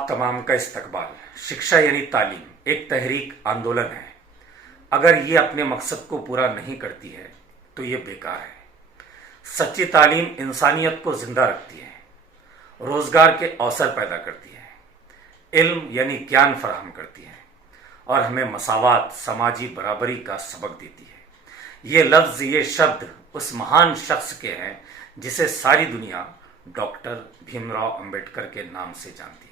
आप तमाम का इस्तकबाल। शिक्षा यानी तालीम एक तहरीक आंदोलन है। अगर ये अपने मकसद को पूरा नहीं करती है तो ये बेकार है। सच्ची तालीम इंसानियत को जिंदा रखती है, रोजगार के अवसर पैदा करती है, इल्म यानी ज्ञान फराहम करती है और हमें मसावात, समाजी बराबरी का सबक देती है। ये लफ्ज़, ये शब्द उस महान शख्स के हैं जिसे सारी दुनिया डॉक्टर भीमराव अंबेडकर के नाम से जानती है,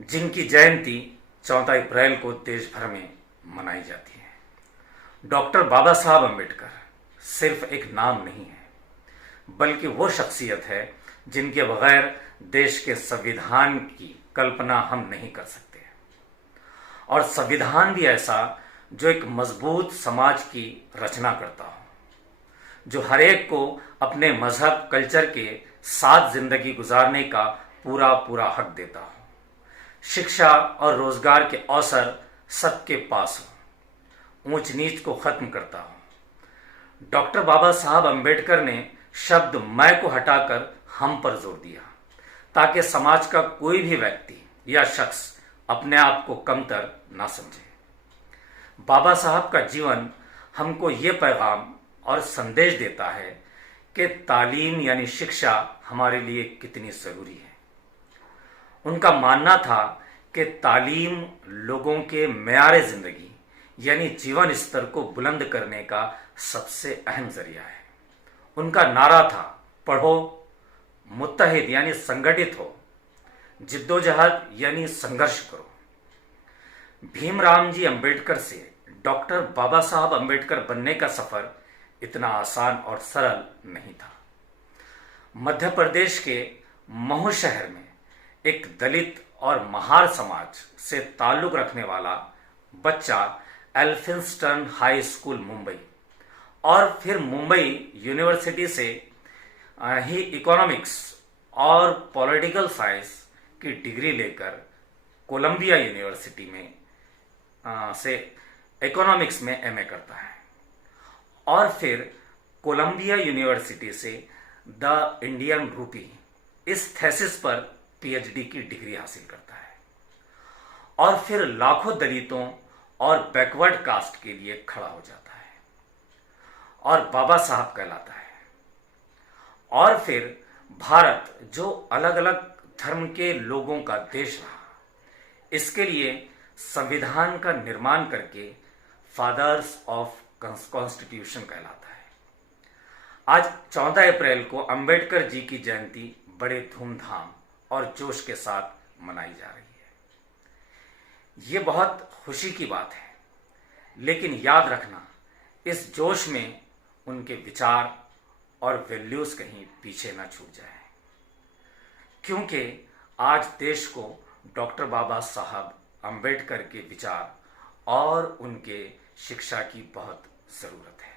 जिनकी जयंती 14 अप्रैल को देश भर में मनाई जाती है। डॉक्टर बाबा साहब अंबेडकर सिर्फ एक नाम नहीं है, बल्कि वो शख्सियत है जिनके बगैर देश के संविधान की कल्पना हम नहीं कर सकते। और संविधान भी ऐसा जो एक मजबूत समाज की रचना करता हो, जो हर एक को अपने मजहब, कल्चर के साथ जिंदगी गुजारने का पूरा पूरा हक देता हो, शिक्षा और रोजगार के अवसर सबके पास हो, ऊंच नीच को खत्म करता हो। डॉक्टर बाबा साहब अंबेडकर ने शब्द मैं को हटाकर हम पर जोर दिया, ताकि समाज का कोई भी व्यक्ति या शख्स अपने आप को कमतर ना समझे। बाबा साहब का जीवन हमको ये पैगाम और संदेश देता है कि तालीम यानी शिक्षा हमारे लिए कितनी जरूरी है। उनका मानना था कि तालीम लोगों के मेयारे जिंदगी यानी जीवन स्तर को बुलंद करने का सबसे अहम जरिया है। उनका नारा था, पढ़ो, मुत्तहिद यानी संगठित हो, जिद्दोजहद यानी संघर्ष करो। भीमराव जी अंबेडकर से डॉक्टर बाबा साहब अंबेडकर बनने का सफर इतना आसान और सरल नहीं था। मध्य प्रदेश के महू शहर में एक दलित और महार समाज से ताल्लुक रखने वाला बच्चा एल्फिंस्टन हाई स्कूल मुंबई और फिर मुंबई यूनिवर्सिटी से ही इकोनॉमिक्स और पॉलिटिकल साइंस की डिग्री लेकर कोलंबिया यूनिवर्सिटी में से इकोनॉमिक्स में एमए करता है और फिर कोलंबिया यूनिवर्सिटी से द इंडियन रूपी इस थेसिस पर पीएचडी की डिग्री हासिल करता है और फिर लाखों दलितों और बैकवर्ड कास्ट के लिए खड़ा हो जाता है और बाबा साहब कहलाता है। और फिर भारत जो अलग अलग धर्म के लोगों का देश रहा, इसके लिए संविधान का निर्माण करके फादर्स ऑफ कॉन्स्टिट्यूशन कहलाता है। आज 14 अप्रैल को अंबेडकर जी की जयंती बड़े धूमधाम और जोश के साथ मनाई जा रही है। ये बहुत खुशी की बात है, लेकिन याद रखना, इस जोश में उनके विचार और वैल्यूज कहीं पीछे ना छूट जाए, क्योंकि आज देश को डॉक्टर बाबा साहब अंबेडकर के विचार और उनके शिक्षा की बहुत जरूरत है।